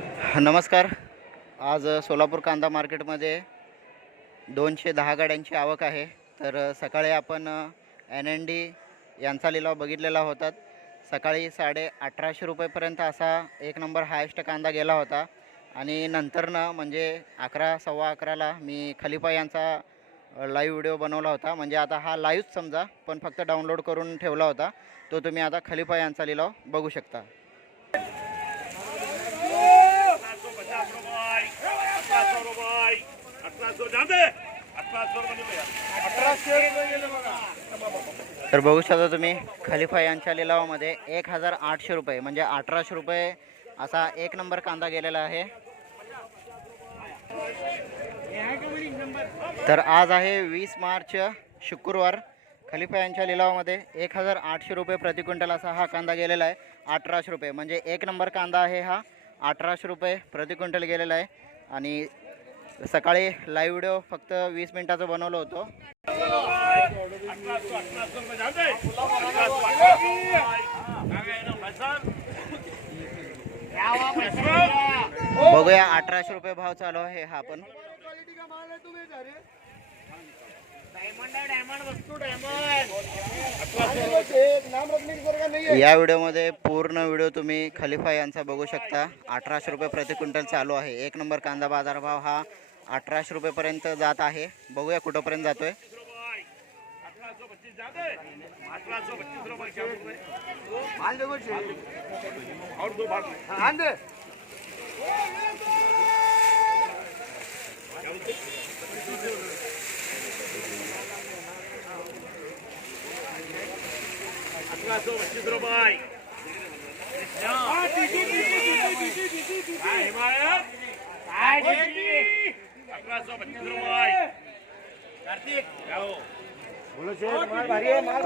नमस्कार. आज सोलापूर कांदा मार्केटमध्ये दोनशे दहा गाड्यांची आवक आहे. तर सकाळी आपण एन एन डी यांचा लिलाव बघितलेला होता. सकाळी साडे अठराशे रुपयेपर्यंत असा एक नंबर हायेस्ट कांदा गेला होता. आणि नंतरनं म्हणजे अकरा सव्वा अकराला मी खलिफा यांचा लाईव्ह व्हिडिओ बनवला होता. म्हणजे आता हा लाईव्हच समजा पण फक्त डाउनलोड करून ठेवला होता. तो तुम्ही आता खलिफा यांचा लिलाव बघू शकता अठराशे पचास रुपये अठराशे रुपये अठराशे जाते अठराशे रुपये तर बघू शकता तुम्ही खलिफा यांच्या लिलावामध्ये एक हजार आठशे रुपये म्हणजे अठराशे रुपये असा एक नंबर कांदा गेलेला आहे. तर आज आहे वीस मार्च शुक्रवार. खलिफा यांच्या लिलावामध्ये एक हजार आठशे रुपये प्रति क्विंटल असा हा कांदा गेलेला आहे अठराशे रुपये. म्हणजे एक नंबर कांदा आहे हा अठराशे रुपये प्रति क्विंटल गेलेला आहे. आणि सकाळी लाईव्ह व्हिडिओ फक्त वीस मिनिटाचं बनवलं होतं. बघूया अठराशे रुपये भाव चालू आहे हा पण. या व्हिडिओमध्ये पूर्ण व्हिडिओ तुम्ही खलिफा यांचा बघू शकता. अठराशे रुपये प्रति क्विंटल चालू आहे. एक नंबर कांदा बाजार भाव हा अठराशे रुपयेपर्यंत जात आहे. बघूया कुठंपर्यंत जातोय. अठराशे पच्चीस रुपये हिमायत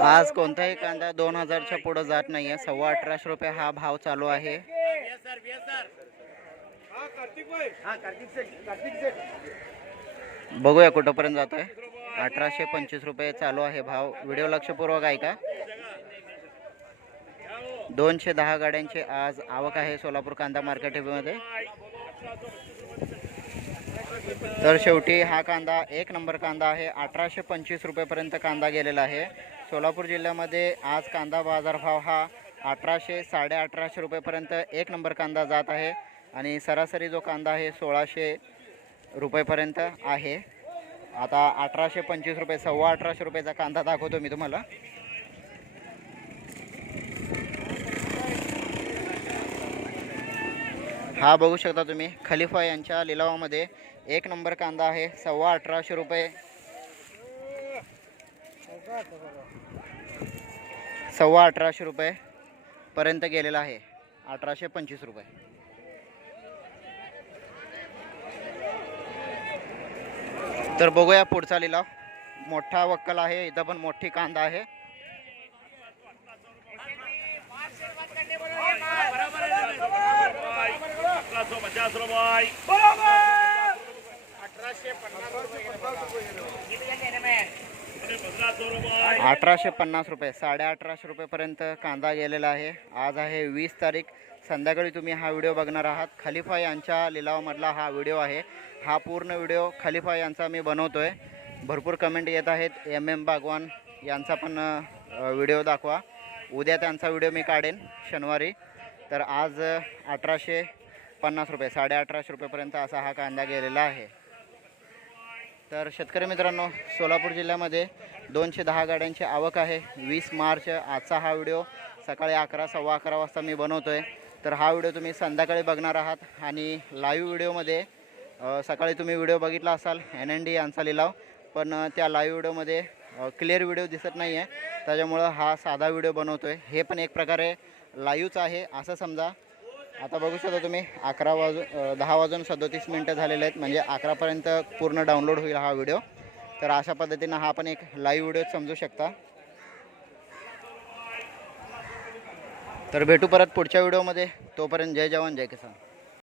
आज कोणताही कांदा दोन हजारच्या पुढं जात नाही आहे सव्वा अठराशे रुपये हा भाव चालू आहे. बघूया कुठंपर्यंत जातोय. अठराशे पंचवीस रुपये चालू आहे भाव. व्हिडिओ लक्षपूर्वक आहे का दोनशे दहा गाड्यांची आज आवक आहे सोलापूर कांदा मार्केटमध्ये तर शेवटी हा कांदा एक नंबर कांदा आहे. अठराशे पंचवीस रुपयेपर्यंत कांदा गेलेला आहे. सोलापूर जिल्ह्यामध्ये आज कांदा बाजारभाव हा अठराशे साडे अठराशे रुपयेपर्यंत एक नंबर कांदा जात आहे. आणि सरासरी जो कांदा आहे सोळाशे रुपयेपर्यंत आहे. आता अठराशे पंचवीस रुपये सव्वा अठराशे रुपयाचा कांदा दाखवतो मी तुम्हाला. हा बघू शकता तुम्ही. खलिफा यांच्या लिलावामध्ये एक नंबर कांदा आहे. सव्वा अठराशे रुपये. सव्वा अठराशे रुपये पर्यंत गेलेला आहे. अठराशे पंचवीस रुपये. तर बघूया पुढचा लिलाव. मोठा वक्कल आहे. इथं पण मोठी कांदा आहे अठराशे पचास रुपये पंधराशे रुपये अठराशे पन्नास रुपये साडे अठराशे रुपयेपर्यंत कांदा गेलेला आहे. आज आहे वीस तारीख. संध्याकाळी तुम्ही हा व्हिडिओ बघणार आहात. खलिफा यांच्या लिलावामधला हा व्हिडिओ आहे. हा पूर्ण व्हिडिओ खलिफा यांचा मी बनवतो आहे भरपूर कमेंट येत आहेत. एम एम बागवान यांचा पण व्हिडिओ दाखवा. उद्या त्यांचा व्हिडिओ मी काढेन शनिवारी. तर आज अठराशे पन्नास रुपये साडे अठराशे रुपयेपर्यंत असा हा कांदा गेलेला आहे. तर शेतकरी मित्रांनो सोलापूर जिल्ह्यामध्ये दोनशे दहा गाड्यांची आवक आहे. वीस मार्च आजचा हा व्हिडिओ सकाळी अकरा सव्वा अकरा वाजता मी बनवतो आहे तर हा व्हिडिओ तुम्ही संध्याकाळी बघणार आहात आणि लाईव्ह व्हिडिओमध्ये सकाळी तुम्ही व्हिडिओ बघितला असाल एन एन डी यांचा लिलाव. पण त्या लाईव्ह व्हिडिओमध्ये क्लिअर व्हिडिओ दिसत नाही आहे त्याच्यामुळं हा साधा व्हिडिओ बनवतो आहे हे पण एक प्रकारे लाईव्हच आहे. असं समजा आता बघू शकता तुम्ही अकरा वाजून दहा वाजून सदोतीस मिनटं झालेले आहेत म्हणजे अकरापर्यंत पूर्ण डाउनलोड होईल हा व्हिडिओ. तर अशा पद्धतीनं हा पण एक लाईव्ह व्हिडिओ समजू शकता. तर भेटू परत पुढच्या व्हिडिओमध्ये. तोपर्यंत जय जवान जय किसान.